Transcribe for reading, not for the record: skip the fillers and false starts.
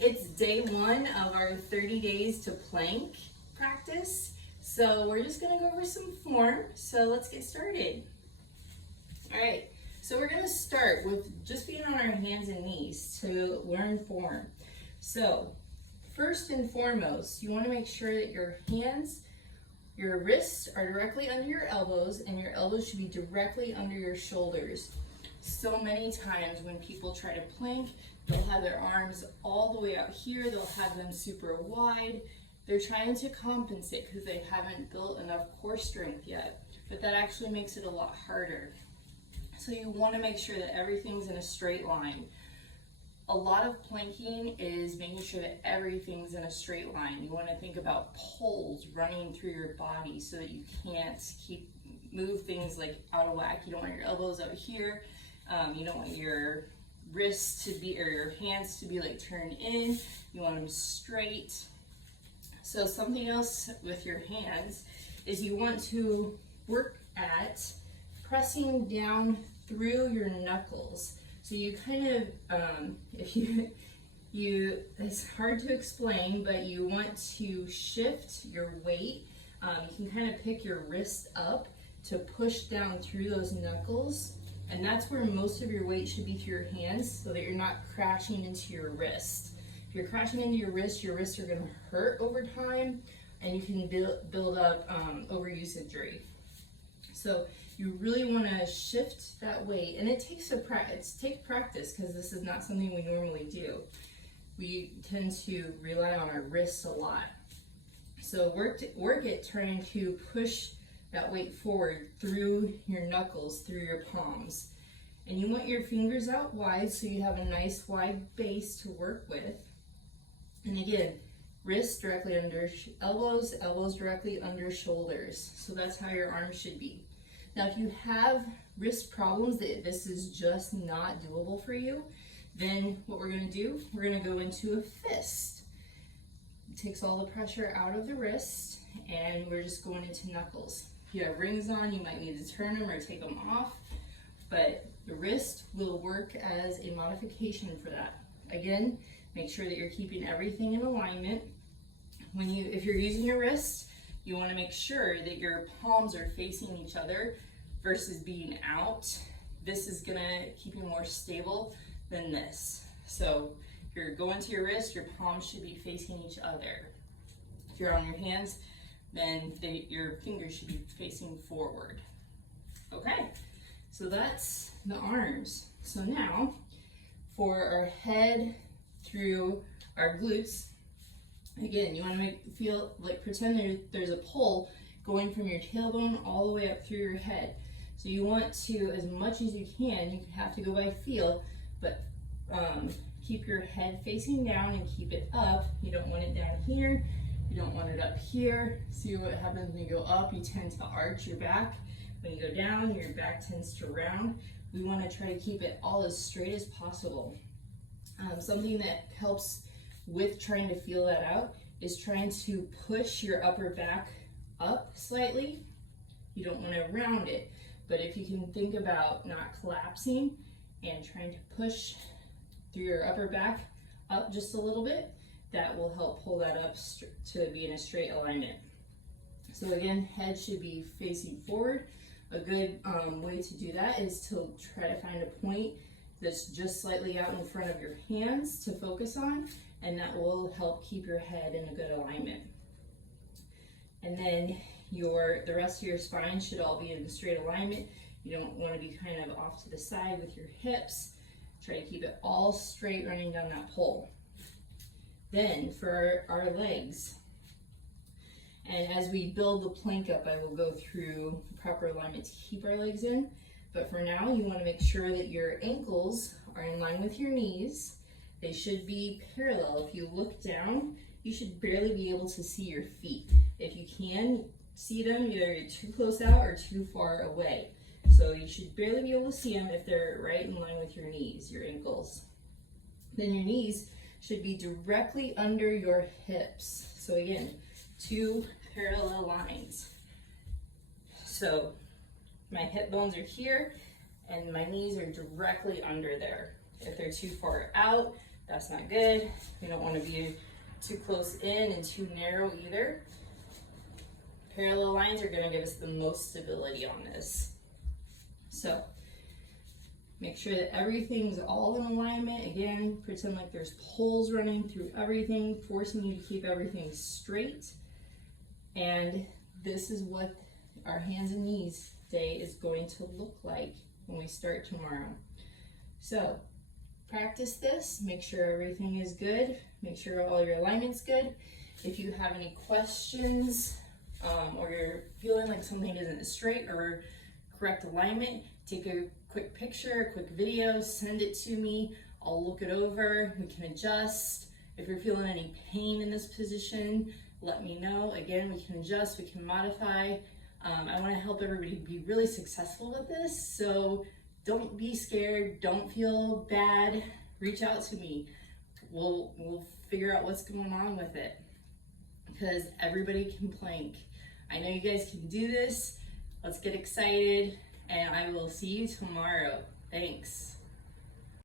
it's day one of our 30 days to plank practice. So we're just gonna go over some form. So let's get started. All right, so we're gonna start with just being on our hands and knees to learn form. So first and foremost, you wanna make sure that your hands, your wrists are directly under your elbows, and your elbows should be directly under your shoulders. So many times when people try to plank, they'll have their arms all the way out here, they'll have them super wide. They're trying to compensate because they haven't built enough core strength yet, but that actually makes it a lot harder. So you want to make sure that everything's in a straight line. A lot of planking is making sure that everything's in a straight line. You want to think about poles running through your body so that you can't move things like out of whack. You don't want your elbows out here. You don't want your wrists to be, or your hands to be like turned in. You want them straight. So something else with your hands is you want to work at pressing down through your knuckles. So you kind of, it's hard to explain, but you want to shift your weight. You can kind of pick your wrist up to push down through those knuckles. And that's where most of your weight should be through your hands so that you're not crashing into your wrist. If you're crashing into your wrists are gonna hurt over time, and you can build up overusage. So you really wanna shift that weight, and it takes practice because this is not something we normally do. We tend to rely on our wrists a lot. So work it trying to push that weight forward through your knuckles, through your palms. And you want your fingers out wide so you have a nice wide base to work with. And again, wrists directly under elbows, elbows directly under shoulders. So that's how your arms should be. Now, if you have wrist problems, that this is just not doable for you, then what we're gonna do, we're gonna go into a fist. It takes all the pressure out of the wrist, and we're just going into knuckles. If you have rings on, you might need to turn them or take them off, but the wrist will work as a modification for that. Again, make sure that you're keeping everything in alignment. If you're using your wrist, you want to make sure that your palms are facing each other versus being out. This is gonna keep you more stable than this. So if you're going to your wrist, your palms should be facing each other. If you're on your hands, then your fingers should be facing forward. Okay, so that's the arms. So now for our head through our glutes, again, you want to pretend there's a pole going from your tailbone all the way up through your head. So you want to, as much as you have to go by feel, but keep your head facing down and keep it up. You don't want it down here. You don't want it up here. See what happens when you go up, you tend to arch your back. When you go down, your back tends to round. We want to try to keep it all as straight as possible. Something that helps with trying to feel that out is trying to push your upper back up slightly. You don't want to round it, but if you can think about not collapsing and trying to push through your upper back up just a little bit, that will help pull that up to be in a straight alignment. So again, head should be facing forward. A good way to do that is to try to find a point that's just slightly out in front of your hands to focus on, and that will help keep your head in a good alignment. And then the rest of your spine should all be in straight alignment. You don't want to be kind of off to the side with your hips. Try to keep it all straight running down that pole. Then for our legs, and as we build the plank up, I will go through proper alignment to keep our legs in. But for now, you want to make sure that your ankles are in line with your knees. They should be parallel. If you look down, you should barely be able to see your feet. If you can see them, either you're too close out or too far away. So you should barely be able to see them if they're right in line with your knees, your ankles. Then your knees should be directly under your hips. So again, two parallel lines. So my hip bones are here and my knees are directly under there. If they're too far out, That's not good. We don't want to be too close in and too narrow either. Parallel lines are going to give us the most stability on this. So make sure that everything's all in alignment. Again, pretend like there's poles running through everything, forcing you to keep everything straight. And this is what our hands and knees day is going to look like when we start tomorrow. So practice this, make sure everything is good, make sure all your alignment's good. If you have any questions or you're feeling like something isn't straight or correct alignment, take a quick picture, a quick video, send it to me. I'll look it over, we can adjust. If you're feeling any pain in this position, let me know. Again, we can adjust, we can modify. I want to help everybody be really successful with this, so don't be scared, don't feel bad, reach out to me. We'll figure out what's going on with it, because everybody can plank. I know you guys can do this. Let's get excited, and I will see you tomorrow. Thanks.